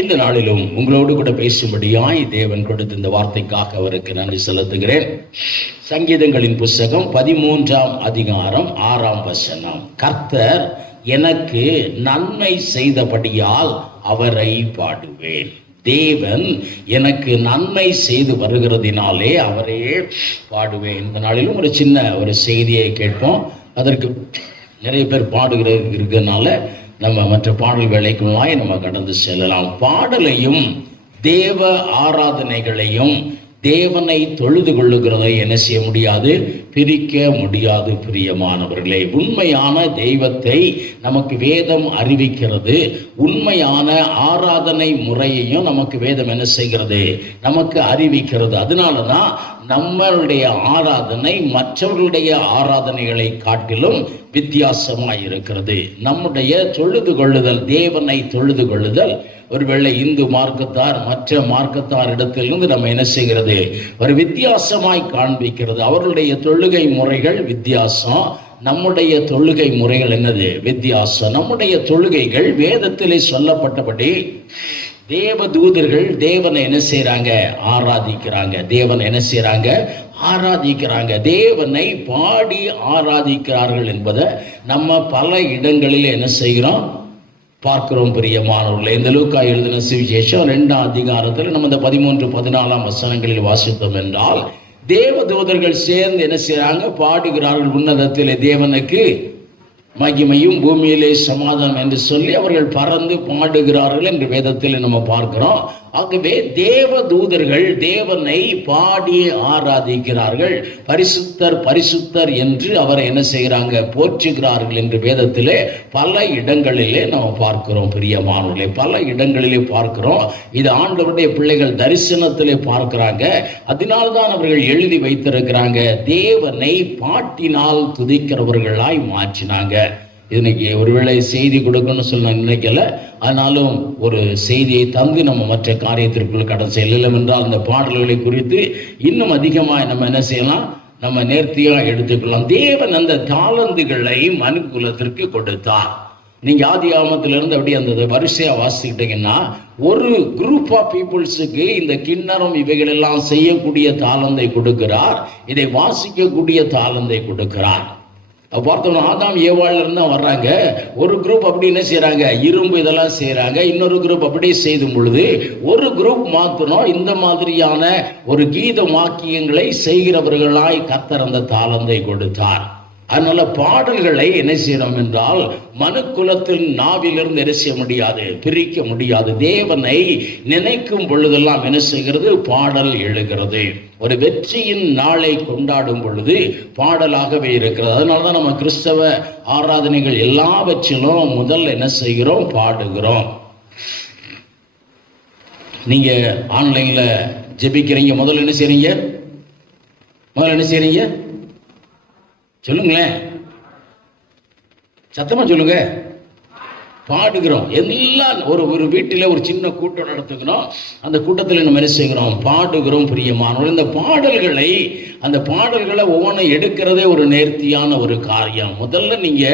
இந்த நாளிலும் உங்களோடு கூட பேசும்படியாய் தேவன் கொடுத்த இந்த வார்த்தைக்காக அவருக்கு நன்றி செலுத்துகிறேன். சங்கீதங்களின் புஸ்தகம் 13ஆம் அதிகாரம் 6ஆம் வசனம். கர்த்தர் எனக்கு நன்மை செய்தபடியால் அவரை பாடுவேன். தேவன் எனக்கு நன்மை செய்து வருகிறதினாலே அவரையே பாடுவேன். இந்த நாளிலும் ஒரு செய்தியை கேட்போம். அதற்கு நிறைய பேர் பாடுகிறது இருக்கிறதுனால நம்ம மற்ற பாடல் வேலைக்குள்ளாய் நம்ம கடந்து செல்லலாம். பாடலையும் தேவ ஆராதனைகளையும் தேவனை தொழுது கொள்ளுகிறதை என்ன செய்ய முடியாது, பிரிக்க முடியாது. பிரியமானவர்களே, உண்மையான தெய்வத்தை நமக்கு வேதம் அறிவிக்கிறது. உண்மையான ஆராதனை முறையையும் நமக்கு வேதம் என்ன செய்கிறது, நமக்கு அறிவிக்கிறது. அதனால தான் நம்மளுடைய ஆராதனை மற்றவர்களுடைய ஆராதனைகளை காட்டிலும் வித்தியாசமாய் இருக்கிறது. நம்முடைய தொழுது கொள்ளுதல், தேவனை தொழுது கொள்ளுதல், ஒருவேளை இந்து மார்க்கத்தார் மற்ற மார்க்கத்தார் இடத்திலிருந்து நம்ம என்ன செய்கிறது, ஒரு வித்தியாசமாய் காண்பிக்கிறது. அவர்களுடைய தொழுகை முறைகள் வித்தியாசம், நம்முடைய தொழுகை முறைகள் என்னது, வித்தியாசம். நம்முடைய தொழுகைகள் வேதத்திலே சொல்லப்பட்டபடி தேவ தூதர்கள் தேவனை என்ன செய்யறாங்க, ஆராதிக்கிறாங்க. தேவனை என்ன செய்யறாங்க, ஆராதிக்கிறாங்க. தேவனை பாடி ஆராதிக்கிறார்கள் என்பதை நம்ம பல இடங்களில் என்ன செய்கிறோம், பார்க்கிறோம். பிரியமானவர்களே, இந்த லூக்கா எழுதின சுவிசேஷம் 2ஆம் அதிகாரத்தில் நம்ம இந்த 13-14 வசனங்களில் வாசித்தோம் என்றால், தேவ தூதர்கள் சேர்ந்து என்ன செய்யறாங்க, பாடுகிறார்கள். உன்னதத்திலே தேவனுக்கு மகிமையும் பூமியிலே சமாதானம் என்று சொல்லி அவர்கள் பறந்து பாடுகிறார்கள் என்று வேதத்தில் நம்ம பார்க்கிறோம். ஆகவே தேவ தூதர்கள் தேவனை பாடி ஆராதிக்கிறார்கள். பரிசுத்தர் பரிசுத்தர் என்று அவரை என்ன செய்கிறாங்க, போற்றுகிறார்கள் என்று வேதத்திலே பல இடங்களிலே நம்ம பார்க்கிறோம். பிரியமானவர்களே, பல இடங்களிலே பார்க்கிறோம். இது ஆண்டவருடைய பிள்ளைகள் தரிசனத்திலே பார்க்கிறாங்க. அதனால்தான் அவர்கள் எழுதி வைத்திருக்கிறாங்க, தேவனை பாட்டினால் துதிக்கிறவர்களாய் மாற்றினாங்க. இன்னைக்கு ஒருவேளை செய்தி கொடுக்கணும்னு சொல்ல நினைக்கல, ஆனாலும் ஒரு செய்தியை தந்து நம்ம மற்ற காரியத்திற்குள் கடந்து செல்லலாம் என்றால் அந்த பாடல்களை குறித்து இன்னும் அதிகமாக நம்ம என்ன செய்யலாம், நம்ம நேர்த்தியாக எடுத்துக்கலாம். தேவன் அந்த தாளந்துகளை மனுக்குலத்திற்கு கொடுத்தார். நீங்க ஆதி ஆகமத்திலிருந்து அப்படி அந்த வரிசையா வாசிக்கிட்டீங்கன்னா, ஒரு குரூப் ஆஃப் பீப்புள்ஸுக்கு இந்த கிண்ணறம் இவைகளெல்லாம் செய்யக்கூடிய தாளந்தை கொடுக்கிறார், இதை வாசிக்கக்கூடிய தாளந்தை கொடுக்கிறார். பார்த்தோம்னா ஆதாம் ஏவாள்ல இருந்து தான் வர்றாங்க. ஒரு குரூப் அப்படி என்ன செய்யறாங்க, இரும்பு இதெல்லாம் செய்யறாங்க. இன்னொரு குரூப் அப்படி செய்யும் பொழுது ஒரு குரூப் மாத்திரம் இந்த மாதிரியான ஒரு கீத வாக்கியங்களை செய்கிறவர்களாய் கர்த்தர் அந்த தாளந்தை கொடுத்தார். அதனால பாடல்களை என்ன செய்யணும் என்றால், மனு குலத்தின் நாவிலிருந்து என்ன செய்ய முடியாது, பிரிக்க முடியாது. தேவனை நினைக்கும் பொழுதெல்லாம் என்ன செய்கிறது, பாடல் எழுகிறது. ஒரு வெற்றியின் நாளை கொண்டாடும் பொழுது பாடலாகவே இருக்கிறது. அதனாலதான் நம்ம கிறிஸ்தவ ஆராதனைகள் எல்லாவற்றிலும் முதல்ல என்ன செய்கிறோம், பாடுகிறோம். நீங்க ஆன்லைன்ல ஜெபிக்கிறீங்க, முதல்ல என்ன செய்றீங்க, சொல்லுங்களேன், சத்தமா சொல்லுங்க. பாடுகிறோம். எல்லாம் ஒரு வீட்டில் ஒரு சின்ன கூட்டம் நடத்துகிறோம். அந்த கூட்டத்தில் நம்ம என்ன செய்கிறோம், பாடுகிறோம். பிரியமானவர்கள், இந்த அந்த பாடல்களை ஒவ்வொன்றும் எடுக்கிறதே ஒரு நேர்த்தியான ஒரு காரியம். முதல்ல நீங்க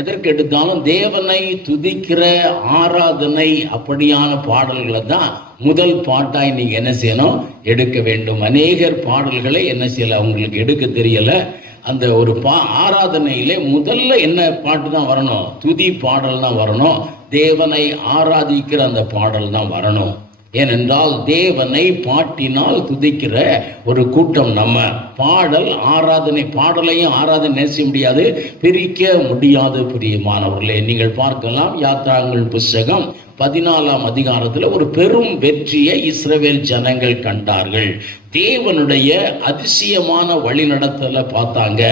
எதற்கு எடுத்தாலும் தேவனை துதிக்கிற ஆராதனை அப்படியான பாடல்களை தான் முதல் பாட்டாய் நீங்க என்ன செய்யணும், எடுக்க வேண்டும். அநேகர் பாடல்களை என்ன செய்யல, அவங்களுக்கு எடுக்க தெரியல. அந்த ஒரு ஆராதனையிலே முதல்ல என்ன பாட்டு தான் வரணும், துதி பாடல் தான் வரணும். தேவனை ஆராதிக்கிற அந்த பாடல் தான் வரணும். ஏனென்றால் தேவனை பாட்டினால் துதிக்கிற ஒரு கூட்டம் நம்ம. பாடலையும் ஆராதனை நேசிக்க முடியாது, பிரிக்க முடியாது. பிரியமானவர்களே, நீங்கள் பார்க்கலாம், யாத்திராங்கள் புஸ்தகம் 14ஆம் அதிகாரத்தில் ஒரு பெரும் வெற்றியை இஸ்ரவேல் ஜனங்கள் கண்டார்கள். தேவனுடைய அதிசயமான வழிநடத்தலை பார்த்தாங்க.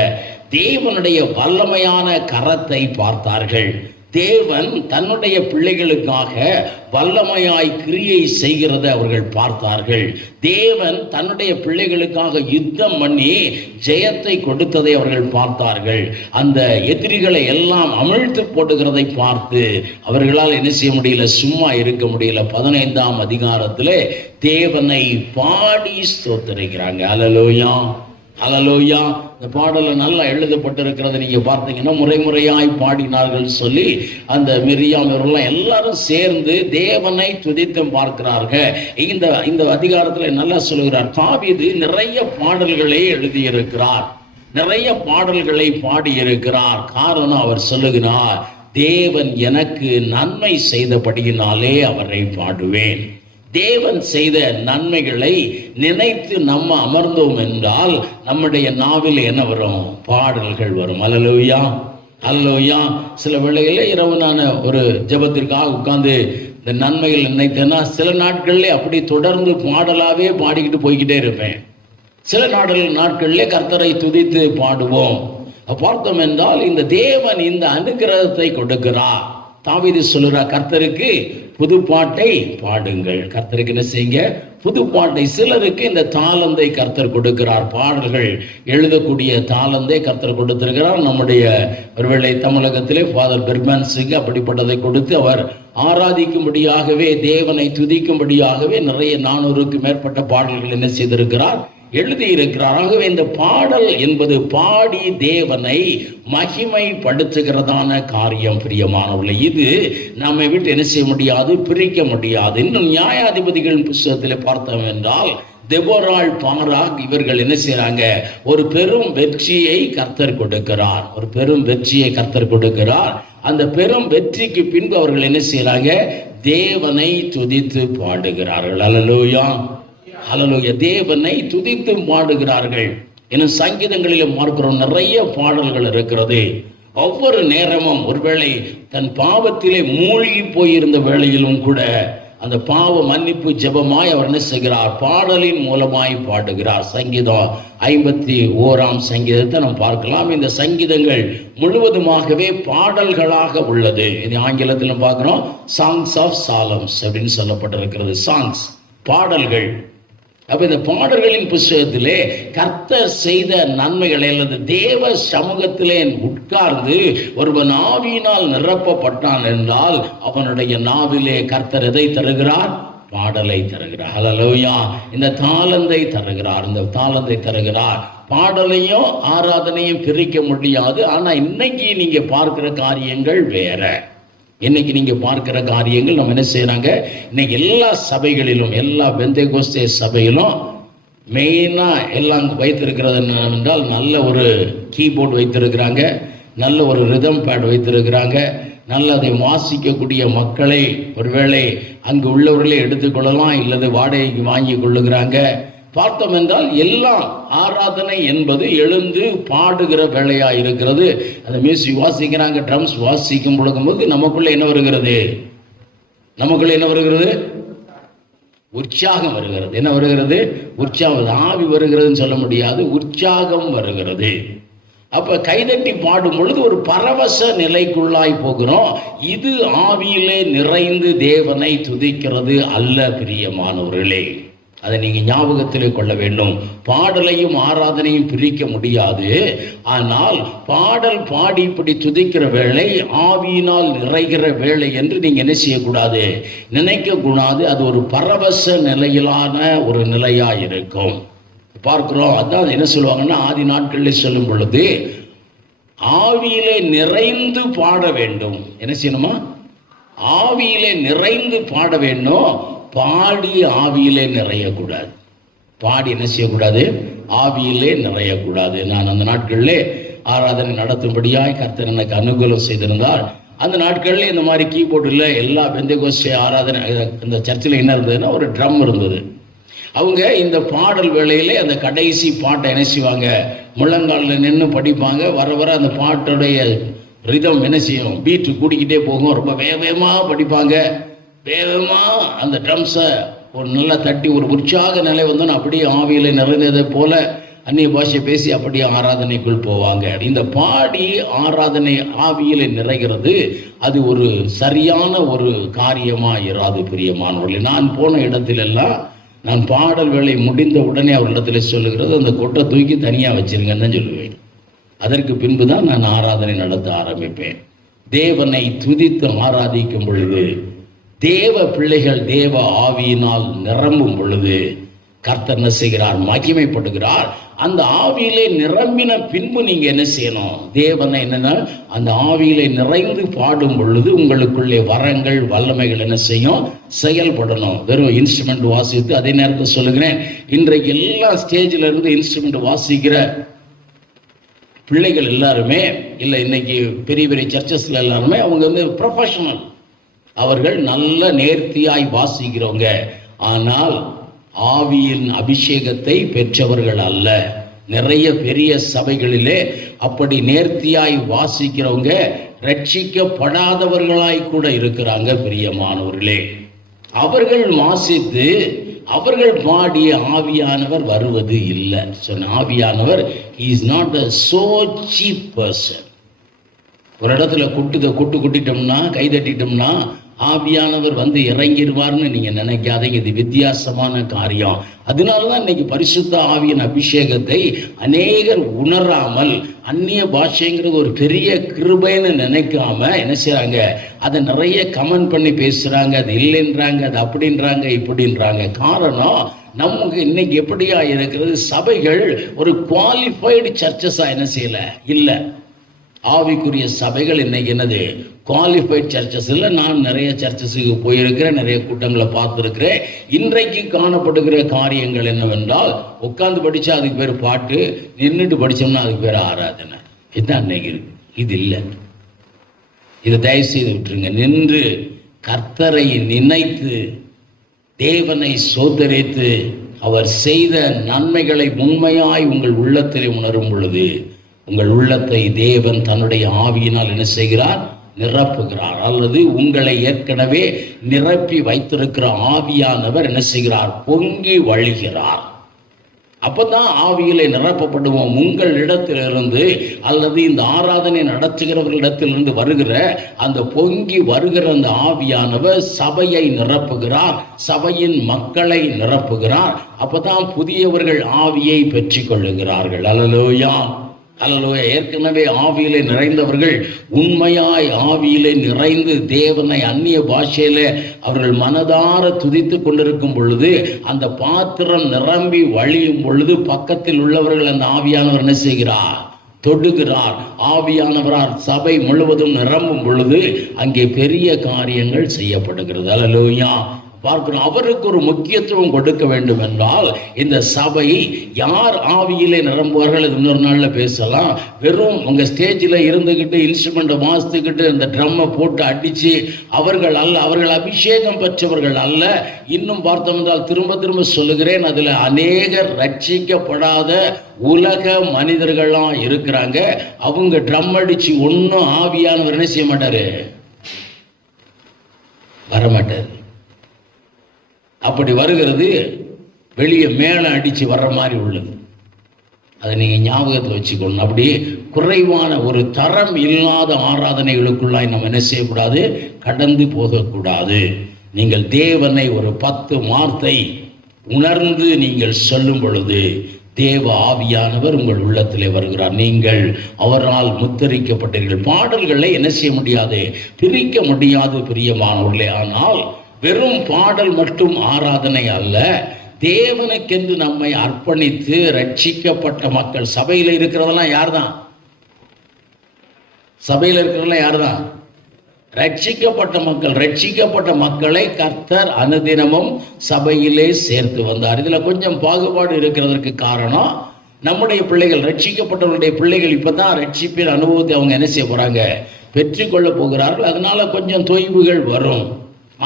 தேவனுடைய வல்லமையான கரத்தை பார்த்தார்கள். தேவன் தன்னுடைய பிள்ளைகளுக்காக வல்லமையாய் கிரியை செய்கிறதை அவர்கள் பார்த்தார்கள். தேவன் தன்னுடைய பிள்ளைகளுக்காக யுத்தம் பண்ணி ஜெயத்தை கொடுத்ததை அவர்கள் பார்த்தார்கள். அந்த எதிரிகளை எல்லாம் அமிழ்த்து போட்டுகிறதை பார்த்து அவர்களால் என்ன செய்ய முடியல, சும்மா இருக்க முடியல. 15ஆம் அதிகாரத்தில் தேவனை பாடி ஸ்தோத்திரிக்கிறாங்க. அல்லேலூயா. ஹல்லேலூயா. இந்த பாடல நல்லா எழுதப்பட்டிருக்கிறது. நீங்க பார்த்தீங்கன்னா முறையாய் பாடினார்கள் சொல்லி அந்த மிரியாம் இவரெல்லாம் எல்லாரும் சேர்ந்து தேவனை துதித்து பார்க்கிறார்கள். இந்த அதிகாரத்துல நல்லா சொல்லுகிறார், தாவீது நிறைய பாடல்களை எழுதியிருக்கிறார், நிறைய பாடல்களை பாடியிருக்கிறார். காரணம், அவர் சொல்லுகிறார், தேவன் எனக்கு நன்மை செய்தபடியினாலே அவரை பாடுவேன். தேவன் செய்த நன்மைகளை நினைத்து நம்ம அமர்ந்தோம் என்றால் நம்முடைய நாவில் என்ன வரும்? பாடல்கள் வரும். அல்லேலூயா, அல்லேலூயா. சில வேளையில இரவு நான் ஒரு ஜெபத்திற்காக உட்கார்ந்து இந்த நன்மைகள் நினைத்தேன்னா சில நாட்கள்ல அப்படி தொடர்ந்து பாடலாவே பாடிக்கிட்டு போய்கிட்டே இருப்பேன். சில நாட்களிலே கர்த்தரை துதித்து பாடுவோம். பார்த்தோம் என்றால் இந்த தேவன் இந்த அனுக்கிரகத்தை கொடுக்கிறார். தாவீது சொல்லுறார், கர்த்தருக்கு புது பாட்டை பாடுங்கள். கர்த்தருக்கு என்ன செய்யுங்க? புது பாட்டை. சிலருக்கு இந்த தாளந்தை கர்த்தர் கொடுக்கிறார், பாடல்கள் எழுதக்கூடிய தாளந்தை கர்த்தர் கொடுத்திருக்கிறார். நம்முடைய ஒருவேளை தமிழகத்திலே ஃபாதர் பெர்மன்ஸுக்கு அப்படிப்பட்டதை கொடுத்து அவர் ஆராதிக்கும்படியாகவே, தேவனை துதிக்கும்படியாகவே நிறைய 400க்கு மேற்பட்ட பாடல்கள் என்ன செய்திருக்கிறார்? எழுதியிருக்கிறார். ஆகவே இந்த பாடல் என்பது பாடி தேவனை மகிமைப்படுத்துகிறதான காரியம். பிரியமானவர்களே, இது நம்மை விட்டு என்ன செய்ய முடியாது? பிரிக்க முடியாது. இன்னும் நியாயாதிபதிகள் புத்தகத்தில் பார்த்தோம் என்றால் தெபோராள், பாராக் இவர்கள் என்ன செய்யறாங்க? ஒரு பெரும் வெற்றியை கர்த்தர் கொடுக்கிறார், ஒரு பெரும் வெற்றியை கர்த்தர் கொடுக்கிறார். அந்த பெரும் வெற்றிக்கு பின்பு அவர்கள் என்ன செய்யறாங்க? தேவனை துதித்து பாடுகிறார்கள். அல்லேலூயா, அல்லேலூயா. தேவனை துதித்து பாடுகிறார்கள். இன்னும் சங்கீதங்களிலும் பார்க்கிறோம், நிறைய பாடல்கள் இருக்கிறது. ஒவ்வொரு நேரமும் ஒருவேளை தன் பாவத்திலே மூழ்கி போயிருந்த வேளையிலும் கூட அந்த பாவ மன்னிப்பு ஜெபமாய் அவர் என்ன செய்கிறார்? பாடலின் மூலமாய் பாடுகிறார். சங்கீதம் 51ஆம் சங்கீதத்தை நாம் பார்க்கலாம். இந்த சங்கீதங்கள் முழுவதுமாகவே பாடல்களாக உள்ளது. இது ஆங்கிலத்தில் பார்க்கிறோம், சாங்ஸ் ஆஃப் சாலம்ஸ் அப்படின்னு சொல்லப்பட்டிருக்கிறது. சாங்ஸ், பாடல்கள். அப்ப இந்த பாடல்களின் புத்தகத்திலே கர்த்தர் செய்த நன்மைகளை அல்லது தேவ சமூகத்திலே உட்கார்ந்து ஒருவன் ஆவியினால் நிரப்பப்பட்டான் என்றால் அவனுடைய நாவிலே கர்த்தர் எதை தருகிறார்? பாடலை தருகிறார். அல்லேலூயா. இந்த தாளந்தை தருகிறார், இந்த தாளந்தை தருகிறார். பாடலையும் ஆராதனையும் பிரிக்க முடியாது. ஆனா இன்னைக்கு நீங்க பார்க்கிற காரியங்கள் வேற. இன்னைக்கு நீங்க பார்க்கிற காரியங்கள் நம்ம என்ன செய்யறாங்க? இன்னைக்கு எல்லா சபைகளிலும், எல்லா பெந்தேகோஸ்தே சபையிலும் மெயினா எல்லாம் வைத்திருக்கிறது என்னவென்றால், நல்ல ஒரு கீபோர்டு வைத்திருக்கிறாங்க, நல்ல ஒரு ரிதம் பேட் வைத்திருக்கிறாங்க, நல்ல அதை வாசிக்கக்கூடிய மக்களை ஒருவேளை அங்கு உள்ளவர்களே எடுத்துக்கொள்ளலாம், இல்லது வாடகைக்கு வாங்கி கொள்ளுகிறாங்க. பார்த்தோம் என்றால் எல்லாம் ஆராதனை என்பது எழுந்து பாடுகிற வேலையா இருக்கிறது. அந்த மியூசிக் வாசிக்கிறாங்க, ட்ரம்ஸ் வாசிக்கும் பொழுதும்போது நமக்குள்ள என்ன வருகிறது? நமக்குள்ள என்ன வருகிறது? உற்சாகம் வருகிறது. என்ன வருகிறது? உற்சாகம். ஆவி வருகிறதுன்னு சொல்ல முடியாது, உற்சாகம் வருகிறது. அப்ப கைதட்டி பாடும் பொழுது ஒரு பரவச நிலைக்குள்ளாய் போகிறோம். இது ஆவியிலே நிறைந்து தேவனை துதிக்கிறது அல்ல. பிரியமானவர்களே, அதை நீங்க ஞாபகத்திலே கொள்ள வேண்டும். பாடலையும் ஆராதனையும் பிரிக்க முடியாது. ஆனால் பாடல் பாடி இப்படி துதிக்கிற வேளை ஆவியினால் நிறைகிற வேளை என்று நீங்க என்ன செய்யக்கூடாது? நினைக்க கூடாது. அது ஒரு பரவச நிலையிலான ஒரு நிலையா இருக்கும். பார்க்கிறோம். அதான் என்ன சொல்லுவாங்கன்னா, ஆதி நாட்களில் சொல்லும் பொழுது ஆவியிலே நிறைந்து பாட வேண்டும். என்ன செய்யணுமா? ஆவியிலே நிறைந்து பாட வேண்டும். பாடி ஆவியிலே நிறையக்கூடாது. பாடி என்ன செய்யக்கூடாது? ஆவியிலே நிறையக்கூடாது. நான் அந்த நாட்களிலே ஆராதனை நடத்தும்படியாய் கர்த்தர் எனக்கு அனுகூலம் செய்திருந்தால், அந்த நாட்களில் இந்த மாதிரி கீபோர்டில் எல்லா பெந்தேகோஸ்தே ஆராதனை இந்த சர்ச்சில் என்ன இருந்ததுன்னா ஒரு ட்ரம் இருந்தது. அவங்க இந்த பாடல் வேளையிலே அந்த கடைசி பாட்டை என்ன செய்வாங்க? முழங்காலில் நின்று படிப்பாங்க. வர வர அந்த பாட்டுடைய ரிதம் என்ன செய்யும்? பீட்டு கூடிக்கிட்டே போகும். ரொம்ப வேகமாக படிப்பாங்க. வேகமாக அந்த ட்ரம்ஸை ஒரு நல்லா தட்டி ஒரு உற்சாக நிலை வந்தோன்னு அப்படியே ஆவியில நிறைந்ததை போல அந்நிய பாஷை பேசி அப்படியே ஆராதனைக்குள் போவாங்க. இந்த பாடி ஆராதனை ஆவியில நிறைகிறது. அது ஒரு சரியான ஒரு காரியமா இராது. பிரியமானவர்களே, நான் போன இடத்திலெல்லாம் நான் பாடல் வேலை முடிந்த உடனே அவர்களிடத்துல சொல்லுகிறது, அந்த கொட்டை தூக்கி தனியாக வச்சிருங்கன்னு தான் சொல்லுவேன். அதற்கு பின்பு தான் நான் ஆராதனை நடத்த ஆரம்பிப்பேன். தேவனை துதித்து ஆராதிக்கும் பொழுது, தேவ பிள்ளைகள் தேவ ஆவியினால் நிரம்பும் பொழுது, கர்த்தர் என்ன செய்கிறார்? மகிமைப்படுகிறார். அந்த ஆவியிலே நிரம்பின பின்பு நீங்க என்ன செய்யணும்? தேவனை என்னன்னா அந்த ஆவியிலே நிறைந்து பாடும் பொழுது உங்களுக்குள்ளே வரங்கள் வல்லமைகள் என்ன செய்யும்? செயல்படணும். வெறும் இன்ஸ்ட்ருமெண்ட் வாசித்து அதே நேரத்தில் சொல்லுகிறேன், இன்றைக்கு எல்லா ஸ்டேஜில் இருந்து இன்ஸ்ட்ருமெண்ட் வாசிக்கிற பிள்ளைகள் எல்லாருமே இல்லை, இன்னைக்கு பெரிய பெரிய சர்ச்சஸ்ல எல்லாருமே அவங்க வந்து ப்ரொஃபஷனல், அவர்கள் நல்ல நேர்த்தியாய் வாசிக்கிறவங்க. ஆனால் ஆவியின் அபிஷேகத்தை பெற்றவர்கள் அல்ல. நிறைய பெரிய சபைகளிலே அப்படி நேர்த்தியாய் வாசிக்கிறவங்க ரட்சிக்கப்படாதவர்களாய் கூட இருக்கிறாங்க. பிரியமானவர்களே, அவர்கள் வாசித்து அவர்கள் பாடிய ஆவியானவர் வருவது இல்லை. சொன்ன ஆவியானவர் is not a so cheap person. ஒரு இடத்துல குட்டிட்டோம்னா கை தட்டிட்டோம்னா ஆவியானவர் வந்து இறங்கிடுவார்னு நீங்க நினைக்காதீங்க. இது வித்தியாசமான காரியம். அதனாலதான் இன்னைக்கு பரிசுத்த ஆவியின் அபிஷேகத்தை அநேகர் உணராமல் அந்நிய பாஷைங்கிறது ஒரு பெரிய கிருபைன்னு நினைக்காம என்ன செய்றாங்க? அதை நிறைய கமெண்ட் பண்ணி பேசுறாங்க. அது இல்லைன்றாங்க, அது அப்படின்றாங்க, இப்படின்றாங்க. காரணம், நமக்கு இன்னைக்கு எப்படியா இருக்கிறது? சபைகள் ஒரு குவாலிஃபைடு சர்ச்சஸா என்ன செய்யல இல்லை. ஆவிக்குரிய சபைகள் இன்னைக்கு என்னது? குவாலிஃபைட் சர்ச்சஸ் இல்லை. நான் நிறைய சர்ச்சஸுக்கு போயிருக்கிறேன், நிறைய கூட்டங்களை பார்த்துருக்கிறேன். இன்றைக்கு காணப்படுகிற காரியங்கள் என்னவென்றால், உட்காந்து படித்தா அதுக்கு பேர் பாட்டு, நின்றுட்டு படித்தோம்னா அதுக்கு பேர் ஆராதனை. இதுதான் இன்னைக்கு இருக்கு. இது இல்லை. இதை தயவு செய்து விட்டுருங்க. நின்று கர்த்தரை நினைத்து தேவனை சோதரித்து அவர் செய்த நன்மைகளை உண்மையாய் உங்கள் உள்ளத்திலே உணரும் பொழுது உங்கள் உள்ளத்தை தேவன் தன்னுடைய ஆவியினால் என்ன செய்கிறார்? நிரப்புகிறார். அல்லது உங்களை ஏற்கனவே நிரப்பி வைத்திருக்கிற ஆவியானவர் என்ன செய்கிறார்? பொங்கி வழிகிறார். அப்பதான் ஆவியிலே நிரப்பப்படுவோம். உங்கள் இடத்திலிருந்து அல்லது இந்த ஆராதனை நடத்துகிறவர்களிடத்திலிருந்து வருகிற அந்த பொங்கி வருகிற அந்த ஆவியானவர் சபையை நிரப்புகிறார், சபையின் மக்களை நிரப்புகிறார். அப்பதான் புதியவர்கள் ஆவியை பெற்றுக் கொள்ளுகிறார்கள். அல்லேலூயா, அல்லேலூயா. ஏற்கனவே ஆவியிலே நிறைந்தவர்கள் உண்மையாய் ஆவியிலே நிறைந்து தேவனை அந்நிய பாஷையில அவர்கள் மனதார துதித்து கொண்டிருக்கும் பொழுது அந்த பாத்திரம் நிரம்பி வழியும் பொழுது பக்கத்தில் உள்ளவர்கள் அந்த ஆவியானவர் என்ன செய்கிறார்? தொடுகிறார். ஆவியானவரால் சபை முழுவதும் நிரம்பும் பொழுது அங்கே பெரிய காரியங்கள் செய்யப்படுகிறது. அல்லேலூயா. பார்க்கிறோம். அவருக்கு ஒரு முக்கியத்துவம் கொடுக்க வேண்டும் என்றால் இந்த சபை யார் ஆவியிலே நிரம்புவார்கள்? அது இன்னொரு நாள்ல பேசலாம். வெறும் உங்க ஸ்டேஜில் இருந்துகிட்டு இன்ஸ்ட்ருமெண்ட்டை வாசித்துக்கிட்டு இந்த ட்ரம்மை போட்டு அடிச்சு அவர்கள் அல்ல, அவர்கள் அபிஷேகம் பெற்றவர்கள் அல்ல. இன்னும் பார்த்தோம் என்றால் திரும்ப திரும்ப சொல்லுகிறேன், அதுல அநேகர் ரட்சிக்கப்படாத உலக மனிதர்களாம் இருக்கிறாங்க. அவங்க ட்ரம் அடிச்சு ஒன்னும் ஆவியானவர் என்ன செய்ய மாட்டாரு? வரமாட்டாரு. அப்படி வருகிறது வெளியே மேலே அடித்து வர்ற மாதிரி உள்ளது. அதை நீங்கள் ஞாபகத்தில் வச்சுக்கணும். அப்படி குறைவான ஒரு தரம் இல்லாத ஆராதனைகளுக்குள்ளாய் நம்ம என்ன செய்யக்கூடாது? கடந்து போகக்கூடாது. நீங்கள் தேவனை ஒரு 10 வார்த்தை உணர்ந்து நீங்கள் சொல்லும் பொழுது தேவ ஆவியானவர் உங்கள் உள்ளத்திலே வருகிறார். நீங்கள் அவரால் முத்தரிக்கப்பட்டீர்கள். பாடல்களை என்ன செய்ய முடியாது? பிரிக்க முடியாது பிரியமானவர்களே. ஆனால் வெறும் பாடல் மட்டும் ஆராதனை அல்ல. தேவனுக்கென்று நம்மை அர்ப்பணித்து ரட்சிக்கப்பட்ட மக்கள். சபையில் இருக்கிறதெல்லாம் யார் தான்? சபையில் இருக்கிறதெல்லாம் யார் தான்? ரட்சிக்கப்பட்ட மக்கள். ரட்சிக்கப்பட்ட மக்களை கர்த்தர் அனுதினமும் சபையிலே சேர்த்து வந்தார். இதுல கொஞ்சம் பாகுபாடு இருக்கிறதற்கு காரணம், நம்முடைய பிள்ளைகள், ரட்சிக்கப்பட்டவர்களுடைய பிள்ளைகள் இப்பதான் ரட்சிப்பின் அனுபவத்தை அவங்க என்ன செய்ய போறாங்க? பெற்றுக்கொள்ள போகிறார்கள். அதனால கொஞ்சம் தொய்வுகள் வரும்.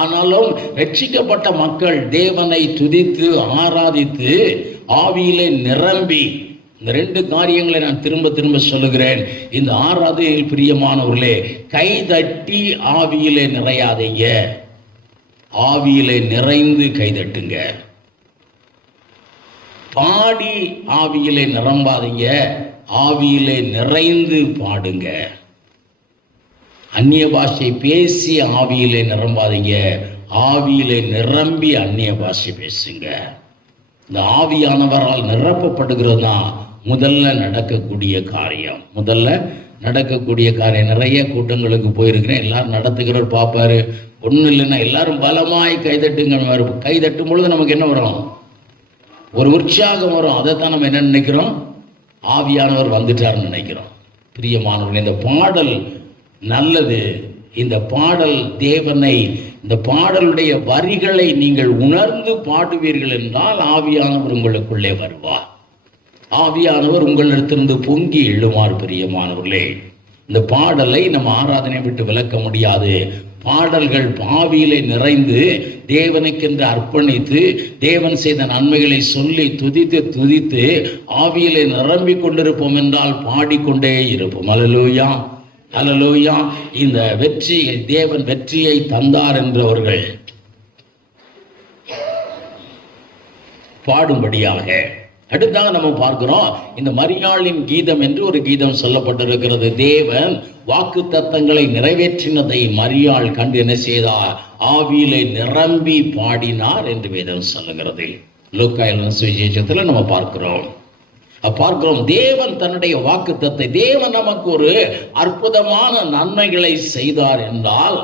ஆனாலும் ரட்சிக்கப்பட்ட மக்கள் தேவனை துதித்து ஆராதித்து ஆவியிலே நிரம்பி, இந்த 2 காரியங்களை நான் திரும்ப திரும்ப சொல்லுகிறேன். இந்த ஆராதனையில் பிரியமானவர்களே, கை தட்டி ஆவியிலே நிறையாதீங்க, ஆவியிலே நிறைந்து கைதட்டுங்க. பாடி ஆவியிலே நிரம்பாதீங்க, ஆவியிலே நிறைந்து பாடுங்க. அந்நிய பாஷை பேசி ஆவியிலே நிரம்பாதீங்க, ஆவியிலே நிரம்பி அந்நிய பாஷை பேசுங்க. இந்த ஆவியானவரால் நிரப்பப்படுகிறது தான் முதல்ல நடக்கக்கூடிய காரியம். நிறைய கூட்டங்களுக்கு போயிருக்கிறேன். எல்லாரும் நடத்துகிறவர் பார்ப்பாரு. ஒன்றும் இல்லைன்னா எல்லாரும் பலமாய் கைதட்டுங்க. கைதட்டும் பொழுது நமக்கு என்ன வரும்? ஒரு உற்சாகம் வரும். அதைத்தான் நம்ம என்ன நினைக்கிறோம்? ஆவியானவர் வந்துட்டார்னு நினைக்கிறோம். பிரியமானவர்களே, இந்த பாடல் நல்லது. இந்த பாடல் தேவனை, இந்த பாடலுடைய வரிகளை நீங்கள் உணர்ந்து பாடுவீர்கள் என்றால் ஆவியானவர் உங்களுக்குள்ளே வருவார். ஆவியானவர் உங்களிடத்திலிருந்து பொங்கி எழுவார். பிரியமானவர்களே, இந்த பாடலை நம்ம ஆராதனை விட்டு விளக்க முடியாது. பாடல்கள் ஆவியிலே நிறைந்து தேவனுக்கென்று அர்ப்பணித்து தேவன் செய்த நன்மைகளை சொல்லி துதித்து துதித்து ஆவியிலே நிரம்பிக் கொண்டிருப்போம் என்றால் பாடிக்கொண்டே இருப்போம். அல்லேலூயா, அல்லேலூயா. இந்த வெற்றியை, தேவன் வெற்றியை தந்தார் என்றவர்கள் பாடும்படியாக அடுத்தாக நம்ம பார்க்கிறோம். இந்த மரியாளின் கீதம் என்று ஒரு கீதம் சொல்லப்பட்டிருக்கிறது. தேவன் வாக்கு தத்தங்களை நிறைவேற்றினதை மரியாள் கண்டு என்ன செய்தார்? ஆவியிலே நிரம்பி பாடினார் என்று வேதம் சொல்லுகிறது. லூக்கா எழுதின சுவிசேஷத்தில் நம்ம பார்க்கிறோம். தேவன் தன்னுடைய வாக்கு தத்தை, தேவன் நமக்கு ஒரு அற்புதமான நன்மைகளை செய்தார் என்றால்,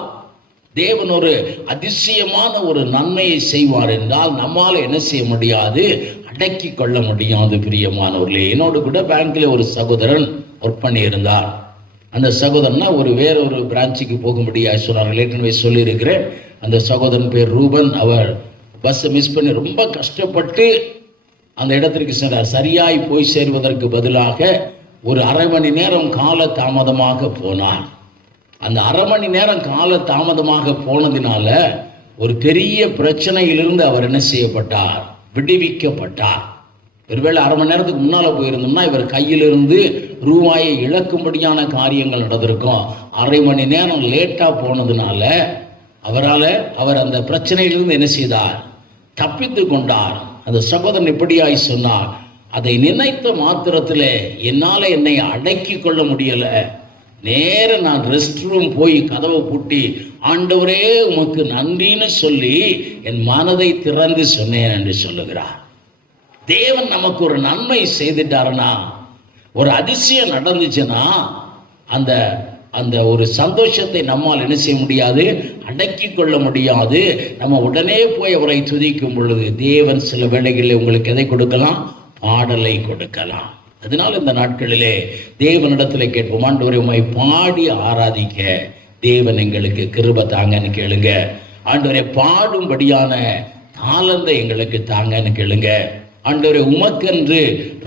தேவன் ஒரு அதிசயமான ஒரு நன்மையை செய்வார் என்றால் நம்மால் என்ன செய்ய முடியாது? அடக்கி கொள்ள முடியாது. பிரியமானவர்களே, என்னோடு கூட பேங்க்ல ஒரு சகோதரன் ஒர்க் பண்ணி இருந்தார். அந்த சகோதரனா வேறொரு பிரான்ச்சுக்கு போக முடியாது சொன்னார். ஏற்கனவே சொல்லியிருக்கிறேன். அந்த சகோதரன் பேர் ரூபன். அவர் பஸ்ஸை மிஸ் பண்ணி ரொம்ப கஷ்டப்பட்டு அந்த இடத்திற்கு சென்றார். சரியாய் போய் சேர்வதற்கு பதிலாக ஒரு அரை மணி நேரம் கால தாமதமாக போனார். அந்த அரை மணி நேரம் கால தாமதமாக போனதினால ஒரு பெரிய பிரச்சனையிலிருந்து அவர் என்ன செய்யப்பட்டார்? விடுவிக்கப்பட்டார். ஒருவேளை அரை மணி நேரத்துக்கு முன்னால போயிருந்தோம்னா இவர் கையிலிருந்து ரூபாயை இழக்கும்படியான காரியங்கள் நடந்திருக்கும். அரை மணி நேரம் லேட்டா போனதுனால அவர் அந்த பிரச்சனையிலிருந்து என்ன செய்தார்? தப்பித்து கொண்டார். அந்த சகோதரன் இப்படியாய் சொன்னார், அதை நினைத்த மாத்திரத்தில் என்னால் என்னை அடக்கி கொள்ள முடியல. நேர நான் ரெஸ்ட் ரூம் போய் கதவை பூட்டி, ஆண்டவரே உமக்கு நன்றின்னு சொல்லி என் மனதை திறந்து சொன்னேன் என்று சொல்லுகிறார். தேவன் நமக்கு ஒரு நன்மை செய்துட்டாருன்னா, ஒரு அதிசயம் நடந்துச்சுன்னா அந்த அந்த ஒரு சந்தோஷத்தை நம்மால் என்ன செய்ய முடியாது? அடக்கி கொள்ள முடியாது. நம்ம உடனே போய் அவரை துதிக்கும் பொழுது தேவன் சில வேளைகளில் உங்களுக்கு எதை கொடுக்கலாம்? பாடலை கொடுக்கலாம். அதனால் இந்த நாட்களிலே தேவனிடத்தில் கேட்போம், ஆண்டவரே உம்மை பாடி ஆராதிக்க தேவன் எங்களுக்கு கிருபை தாங்கன்னு கேளுங்க. ஆண்டவரே பாடும்படியான தாளந்தை எங்களுக்கு தாங்கன்னு கேளுங்க. ஆண்டவரே உமக்கென்று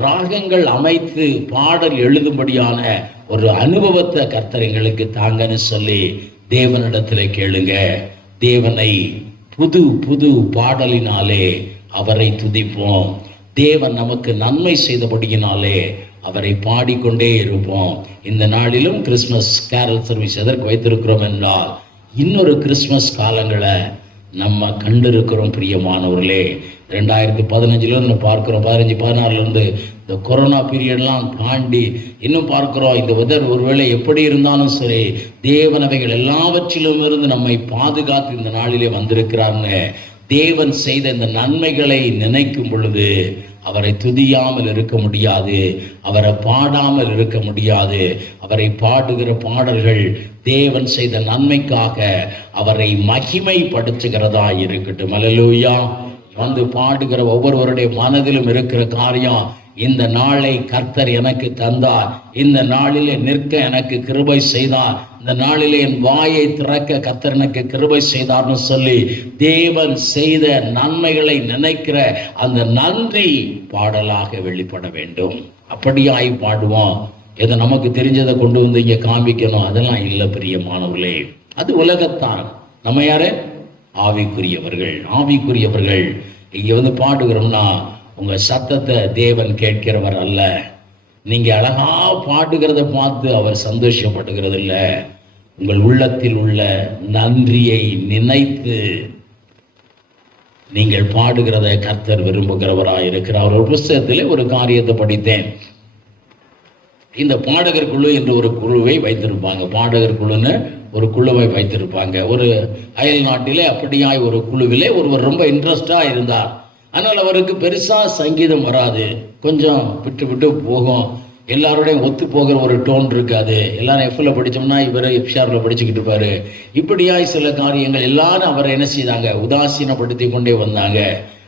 ராகங்கள் அமைத்து பாடல் எழுதும்படியான ஒரு அனுபவத்தை கர்த்தர் எங்களுக்கு தாங்கன்னு சொல்லி தேவனிடத்தில் கேளுங்க. தேவனை புது புது பாடலினாலே அவரை துதிப்போம். தேவன் நமக்கு நன்மை செய்தபடியினாலே அவரை பாடிக்கொண்டே இருப்போம். இந்த நாளிலும் கிறிஸ்மஸ் கேரல் சர்வீஸ் எதற்கு வைத்திருக்கிறோம் என்றால், இன்னொரு கிறிஸ்மஸ் காலங்களை நம்ம கண்டிருக்கிறோம். பிரியமானவர்களே, 2015 பார்க்கிறோம், 15-16 இந்த கொரோனா பீரியட்லாம் தாண்டி இன்னும் பார்க்கிறோம். இந்த வெதர் ஒருவேளை எப்படி இருந்தாலும் சரி, தேவன் அவைகள் எல்லாவற்றிலும் இருந்து நம்மை பாதுகாத்து இந்த நாளிலே வந்திருக்கிறார்னு தேவன் செய்த இந்த நன்மைகளை நினைக்கும் பொழுது அவரை துதியாமல் இருக்க முடியாது, அவரை பாடாமல் இருக்க முடியாது. அவரை பாடுகிற பாடல்கள் தேவன் செய்த நன்மைக்காக அவரை மகிமைப்படுத்துகிறதா இருக்கட்டும். அல்லேலூயா. வந்து பாடுகிற ஒவ்வொருவருடைய மனதிலும் இருக்கிற காரியம், இந்த நாளை கர்த்தர் எனக்கு தந்தார், இந்த நாளிலே நிற்க எனக்கு கிருபை செய்தார், இந்த நாளிலே என் வாயை திறக்க கர்த்தர் எனக்கு கிருபை செய்தார்னு சொல்லி தேவன் செய்த நன்மைகளை நினைக்கிற அந்த நன்றி பாடலாக வெளிப்பட வேண்டும். அப்படியாய் பாடுவோம். எதை நமக்கு தெரிஞ்சதை கொண்டு வந்து இங்கே காமிக்கணும், அதெல்லாம் இல்லை பிரியமானவர்களே. அது உலகத்தான். நம்ம யாரு? ஆவிக்குரியவர்கள். ஆவிக்குரியவர்கள் இங்கே வந்து பாடுகிறோம்னா உங்க சத்தத்தை தேவன் கேட்கிறவர் அல்ல. நீங்க அழகா பாடுகிறத பார்த்து அவர் சந்தோஷப்படுகிறது இல்ல. உங்கள் உள்ளத்தில் உள்ள நன்றியை நினைத்து நீங்கள் பாடுகிறத கர்த்தர் விரும்புகிறவராக இருக்கிறார். ஒரு புஸ்தகத்திலே ஒரு காரியத்தை படித்தேன். இந்த பாடகர் குழு என்று ஒரு குழுவை வைத்திருப்பாங்க. பாடகர் குழுன்னு ஒரு குழுவை வைத்திருப்பாங்க. ஒரு அயல் நாட்டிலே அப்படியாய் ஒரு குழுவிலே ஒருவர் ரொம்ப இன்ட்ரெஸ்டா இருந்தார். ஆனால் அவருக்கு பெருசா சங்கீதம் வராது, கொஞ்சம் விட்டு விட்டு போகும், எல்லாரோடையும் ஒத்து போகிற ஒரு டோன் இருக்காது. எல்லாரும் எஃப்ல படித்தோம்னா இவர் எஃப்ஷாரில் படிச்சுக்கிட்டு இருப்பாரு. இப்படியாய் சில காரியங்கள் எல்லாரும் அவரை என்ன செய்தாங்க? உதாசீனப்படுத்தி கொண்டே வந்தாங்க.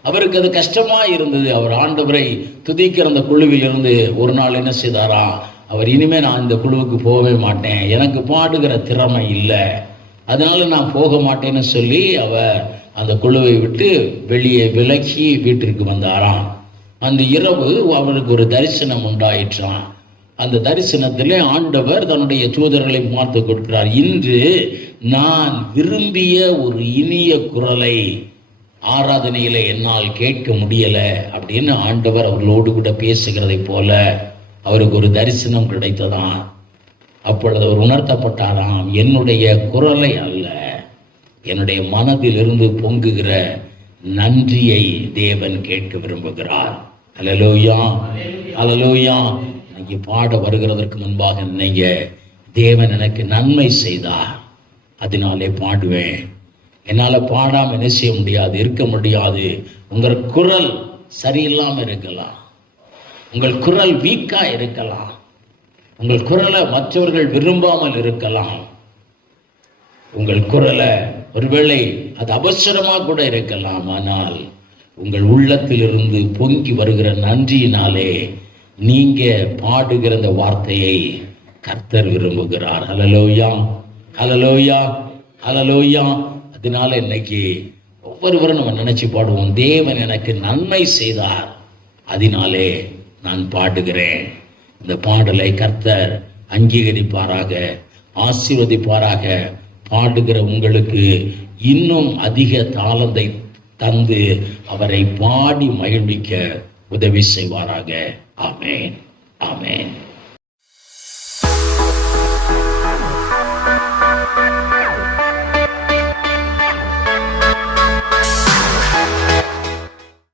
அவருக்கு அது கஷ்டமா இருந்தது. அவர் ஆண்டவரை துதிக்கிற அந்த குழுவில் இருந்து ஒரு நாள் என்ன செய்தாரா, அவர் இனிமே நான் இந்த குழுவுக்கு போகவே மாட்டேன், எனக்கு பாடுகிற திறமை இல்லை, அதனால நான் போக மாட்டேன்னு சொல்லி அவர் அந்த குழுவை விட்டு வெளியே விலகி வீட்டிற்கு வந்தாராம். அந்த இரவு அவருக்கு ஒரு தரிசனம் உண்டாயிற்றான். அந்த தரிசனத்திலே ஆண்டவர் தன்னுடைய தூதர்களை பார்த்து கொடுக்கிறார். இன்று நான் விரும்பிய ஒரு இனிய குரலை ஆராதனையில என்னால் கேட்க முடியல அப்படின்னு ஆண்டவர் அவர்களோடு கூட பேசுகிறதை போல அவருக்கு ஒரு தரிசனம் கிடைத்ததாம். அப்பொழுது அவர் உணர்த்தப்பட்டாராம், என்னுடைய குரலை அல்ல, என்னுடைய மனதில் இருந்து பொங்குகிற நன்றியை தேவன் கேட்க விரும்புகிறார். அல்லேலூயா, அல்லேலூயா. இன்னைக்கு பாட வருகிறதற்கு முன்பாக நீங்க தேவன் எனக்கு நன்மை செய்தார், அதனாலே பாடுவேன். என்னால் பாடாமல் என்ன செய்ய முடியாது, இருக்க முடியாது. உங்கள் குரல் சரியில்லாமல் இருக்கலாம், உங்கள் குரல் வீக்கா இருக்கலாம், உங்கள் குரலை மற்றவர்கள் விரும்பாமல் இருக்கலாம், உங்கள் குரலை ஒருவேளை அது அவசரமாக கூட இருக்கலாம். ஆனால் உங்கள் உள்ளத்திலிருந்து பொங்கி வருகிற நன்றியினாலே நீங்க பாடுகிற அந்த வார்த்தையை கர்த்தர் விரும்புகிறார். ஹல்லேலூயா, ஹல்லேலூயா, ஹல்லேலூயா. அதனால இன்னைக்கு ஒவ்வொருவரும் நம்ம நினைச்சு பாடுவோம், தேவன் எனக்கு நன்மை செய்தார், அதனாலே நான் பாடுகிறேன். இந்த பாடலை கர்த்தர் அங்கீகரிப்பாராக, ஆசீர்வதிப்பாராக. பாடுகிற உங்களுக்கு இன்னும் அதிக தாளந்தை தந்து அவரை பாடி மகிழ்விக்க உதவி செய்வாராக. ஆமென், ஆமென்.